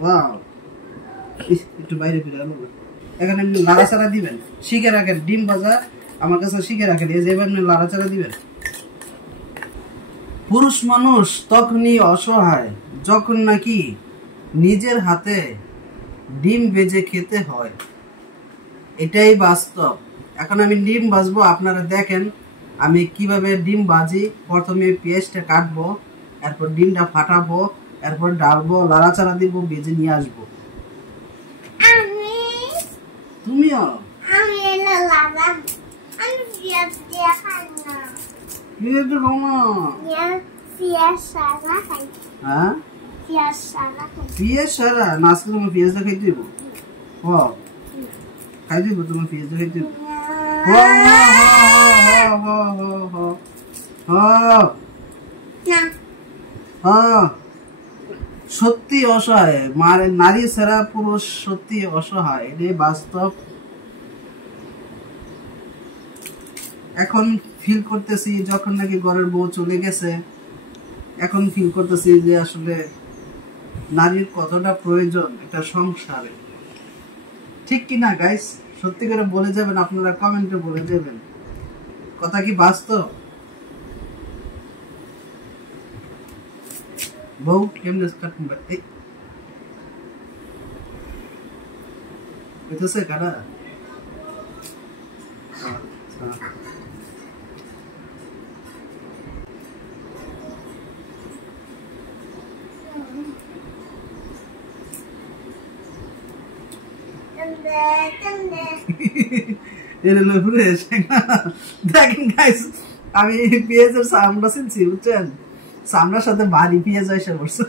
Wow, একটু বাইরে ফিরে আলো। এখানে এমনি লাড়াচাড়া দিবেন, শিখে রাখেন। ডিম ভাজা আমার কাছে শিখে রাখেন, এই যে এবার লাড়াচাড়া দিবেন। পুরুষ মানুষ তখনই অসহায় যখন নাকি নিজের হাতে ডিম ভেজে খেতে হয়, এটাই বাস্তব। এখন আমি ডিম ভাজবো, আপনারা দেখেন আমি কিভাবে ডিম ভাজি। প্রথমে পেঁয়াজটা কাটবো, এরপর ডিমটা ফাটাবো, এরপর ডালবো, লাড়াচাড়া দিব, ভেজে নিয়ে আসবো। তুমিও পিঁয়াজ সারা নাচকে তোমার পিঁয়াজটা খাইতে দিব। খাই দিব তোমার পিঁয়াজটা খাইতে দিব। সত্যি অসহায়, নারী ছাড়া পুরুষ সত্যি অসহায়, এটাই বাস্তব। এখন ফিল করতেছি যখন নাকি ঘরের বউ চলে গেছে, এখন ফিল করতেছি যে আসলে নারীর কতটা প্রয়োজন একটা সংসারে। ঠিক কিনা গাইস? সত্যি করে বলে যাবেন, আপনারা কমেন্টে বলে যাবেন, কথা কি বাস্তব? বউ কেমনে কাটুন এতেছে কারা? দেখেন গাইস, আমি পেঁয়াজের সামনা চিনছি, বুঝছেন? সামনার সাথে ভারী পেঁয়াজ এসে পড়ছে।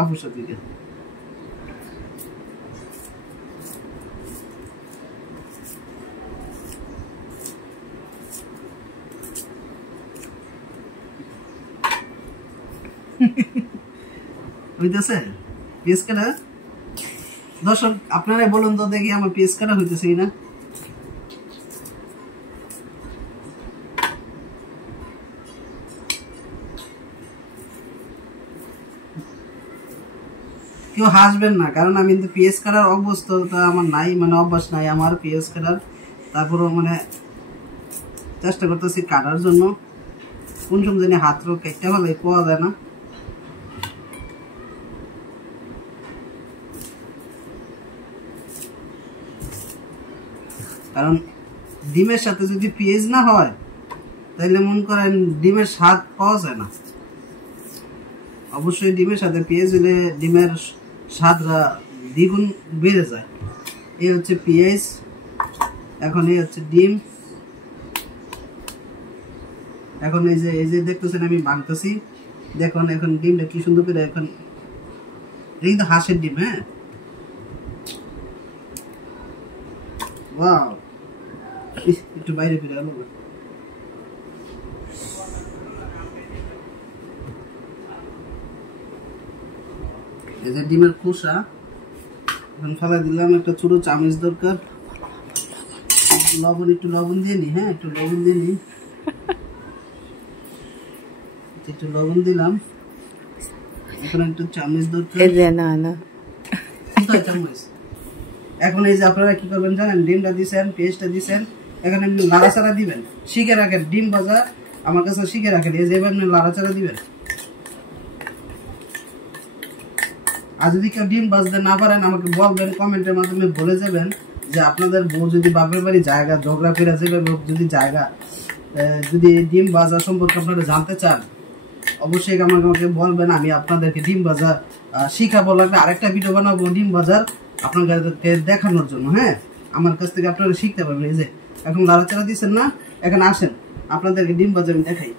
আপুর সাথে হইতেছে পেঁয়াজ কাটা। দর্শক আপনারা বলুন তো দেখি আমার পেঁয়াজ কাটা হইতেছে কিনা। কেউ হাসবেন না, কারণ আমি কিন্তু পেঁয়াজ কাটার অভ্যস্ত আমার নাই, মানে অভ্যাস নাই আমার পেঁয়াজ কাটার। তারপরও মানে চেষ্টা করতেছি কাটার জন্য। কোন সময় জানি হাত রোগ কেটে ভালো পাওয়া যায় না। কারণ ডিমের সাথে যদি পেঁয়াজ না হয় তাহলে মনে করেন ডিমের স্বাদ পাওয়া যায় না। অবশ্যই ডিমের সাথে পেঁয়াজ হলে ডিমের স্বাদটা দ্বিগুণ বেড়ে যায়। এই হচ্ছে পেঁয়াজ, এখন এই হচ্ছে ডিম। এখন এই যে দেখতেছেন আমি ভাঙতেছি, দেখুন এখন ডিমটা কি সুন্দর করে। এখন এটা কিন্তু হাঁসের ডিম। হ্যাঁ, ওয়াও, একটু বাইরে ফিরে আলো। এই যে ডিমের খোসা এখন ফেলা দিলাম। একটা ছোট চামচ দরকার, লবণ, একটু লবণ দিয়ে নি। হ্যাঁ, একটু লবণ দিয়ে নি, একটু লবণ দিলাম। এখন একটু চামচ দরকার, চামচ। এখন এই যে আপনারা কি করবেন জানেন, ডিমটা দিচ্ছেন, পেস্টটা দিচ্ছেন, এখানে লাড়াচাড়া দিবেন, শিখে রাখেন। ডিম ভাজা আমার কাছে শিখে রাখেন, এই যে এবার লাড়াচাড়া দিবেন। আর যদি কেউ ডিম ভাজতে না পারেন আমাকে বলবেন, কমেন্টের মাধ্যমে বলে যাবেন যে আপনাদের বউ যদি বাপের বাড়ি জায়গা ঝগড়া ফেরা যাবে, যদি জায়গা যদি ডিম ভাজা সম্পর্কে আপনারা জানতে চান অবশ্যই আমাকে বলবেন। আমি আপনাদেরকে ডিম ভাজা শিখাবো, লাগলে আরেকটা ভিডিও বানাবো ডিম ভাজার আপনাদেরকে দেখানোর জন্য। হ্যাঁ, আমার কাছ থেকে আপনারা শিখতে পারবেন। এই যে এখন লাড়াচাড়া দিচ্ছেন না, এখন আসেন আপনাদেরকে ডিম ভাজা আমি দেখাই।